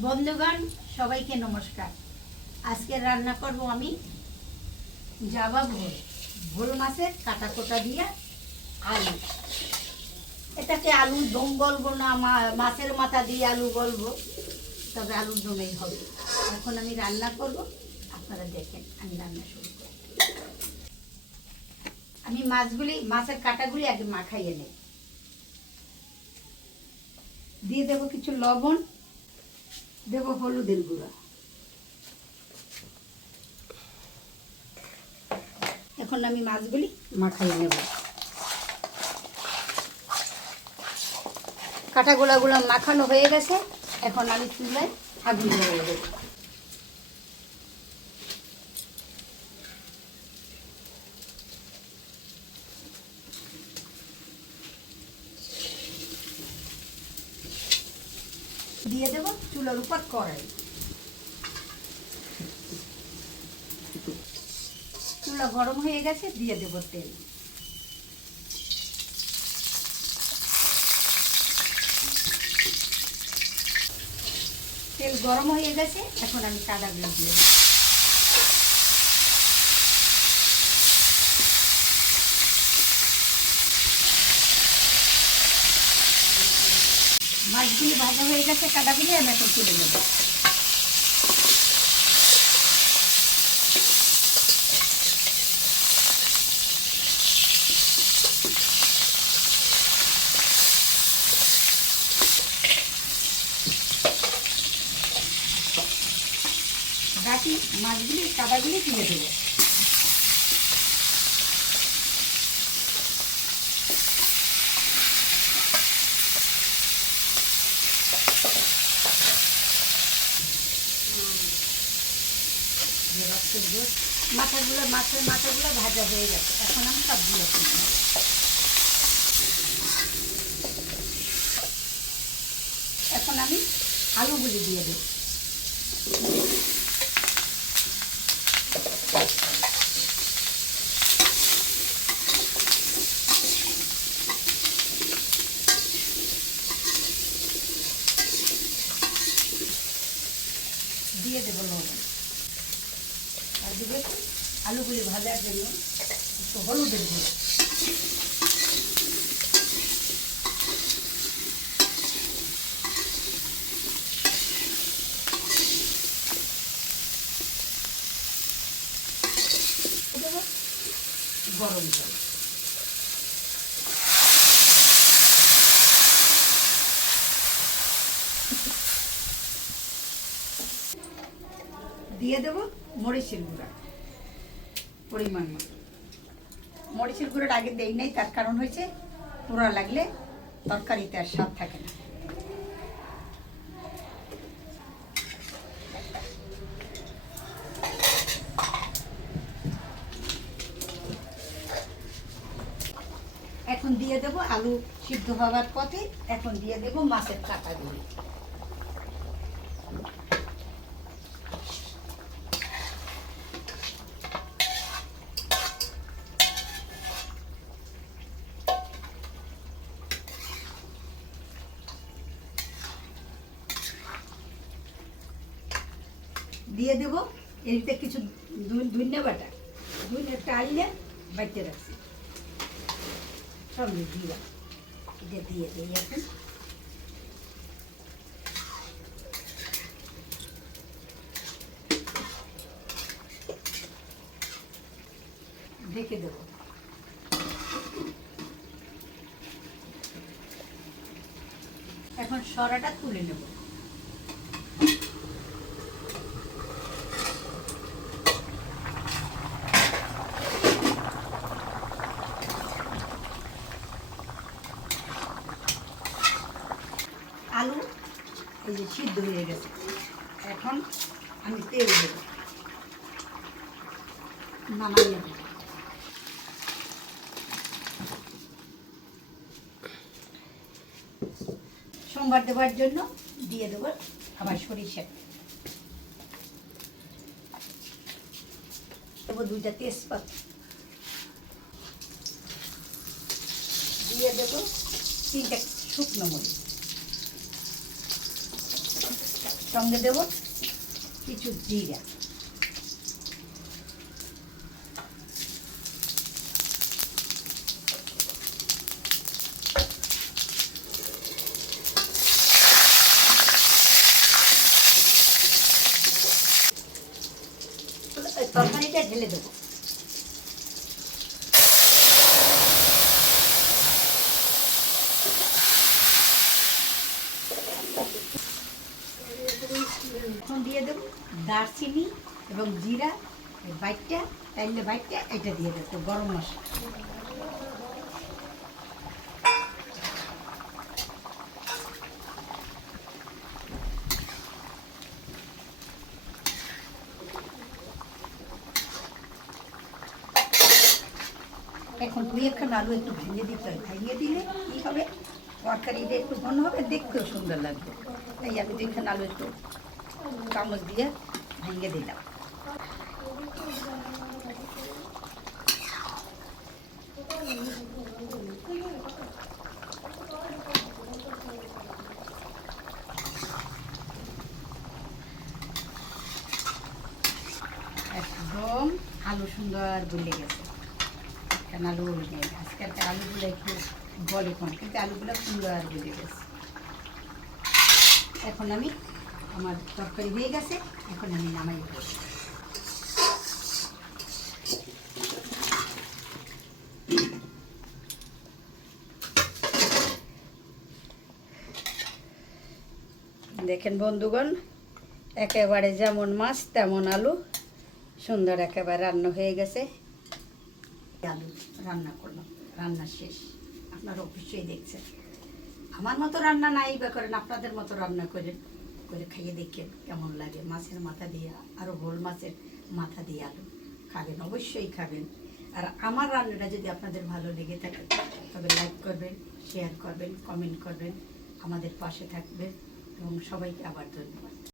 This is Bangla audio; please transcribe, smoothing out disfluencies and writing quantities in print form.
বন্ধুগণ সবাইকে নমস্কার। আজকে রান্না করব আমি জাবা ভোল, ভোল মাছের কাটা কোটা দিয়ে আলু। এটাকে আলুর দম বলবো না, মাছের মাথা দিয়ে আলু বলবো, তবে আলুর দমেই হবে। এখন আমি রান্না করব, আপনারা দেখেন আমি রান্না শুরু করি। আমি মাছের কাটাগুলি আগে মাখাইয়ে নেব। দিয়ে দেবো কিছু লবণ, দেব হলুদের গুঁড়া। এখন আমি মাছগুলি মাখাইয়ে নেব। কাঁটাগুলো মাখানো হয়ে গেছে। এখন আমি চুলায় আগুন ধরিয়ে দেব। দিয়ে দেব চুলার উপর কড়াই। চুলা গরম হয়ে গেছে, দিয়ে দেব তেল। তেল গরম হয়ে গেছে, এখন আমি কাঁটাগুলো দিয়ে দেব। মাছগুলি ভাজা হয়ে গেছে, কাঁটাগুলি আমি এখন তুলে নেব। বাকি মাছগুলি কাঁটাগুলি তুলে দেবো। মাছের মাথাগুলো ভাজা হয়ে গেছে, এখন আমি সব দিয়ে দিই। এখন আমি আলুগুলি দিয়ে দেব। দিয়ে দেব লবণ, আর দেবো আলুগুলি ভাজার জন্য একটু হলুদের গুঁড়ো। দেবো গরম জল। দিয়ে দেব মরিচের গুঁড়া পরিমাণ মতো। মরিচের গুঁড়োটা আগে দেই নাই, তার কারণ হয়েছে পোড়া লাগলে তরকারিতে আর স্বাদ থাকে না। এখন দিয়ে দেব আলু সিদ্ধ হওয়ার পথে। এখন দিয়ে দেব মাছের কাঁটাগুলি। দিয়ে দেবো এতে কিছু ধনিয়া বাটা, ধনিয়াটা আনলে বাড়তে রাখছি, সঙ্গে জিরা, এটা দিয়ে দিই। এখন ঢেকে দেবো। এখন সরাটা তুলে নেব। আলু এই যে সিদ্ধ হয়ে গেছে, এখন আমি তেল দেব, নামাইয়ে দেব। সোমবার দেওয়ার জন্য দিয়ে দেবো আবার সরিষা, দেবো 2টা তেজপাতা, দিয়ে দেবো 3টা শুকনো মরিচ। সঙ্গে দেব কিছু জিরা, তরকারিটা ঢেলে দেবো। এখন দিয়ে দেবো দারচিনি এবং জিরা বাইটটা, তাইলে বাইটটা এটা দিয়ে দেবো গরম মশলা। এখন দুই একখান আলু একটু ভেঙে দিতে হয়, ভেঙে দিলে কী হবে, তরকারিটা একটু ঘন হবে, দেখতেও সুন্দর লাগবে। তাই আমি দুইখান আলু একটু চামচ দিয়ে ভেঙে দিলাম। একদম আলু সুন্দর গলে গেছে। কেন আলু গলে আজকালকার আলুগুলো একটু গলে কম, কিন্তু আলুগুলো সুন্দর গলে গেছে। এখন আমি আমার তরকারি হয়ে গেছে, এখন আমি নামাই দেবো। দেখেন বন্ধুগণ, একেবারে যেমন মাছ তেমন আলু, সুন্দর একেবারে রান্না হয়ে গেছে। আলু রান্না করলাম, রান্না শেষ। আপনারা অবশ্যই দেখছেন, আমার মতো রান্না নাই বা করেন, আপনাদের মতো রান্না করে করে খাইয়ে দেখেন কেমন লাগে। মাছের মাথা দিয়ে, আরও ভোল মাছের মাথা দিয়ে আলু খাবেন, অবশ্যই খাবেন। আর আমার রান্নাটা যদি আপনাদের ভালো লেগে থাকে তবে লাইক করবেন, শেয়ার করবেন, কমেন্ট করবেন, আমাদের পাশে থাকবেন এবং সবাইকে আবার ধন্যবাদ।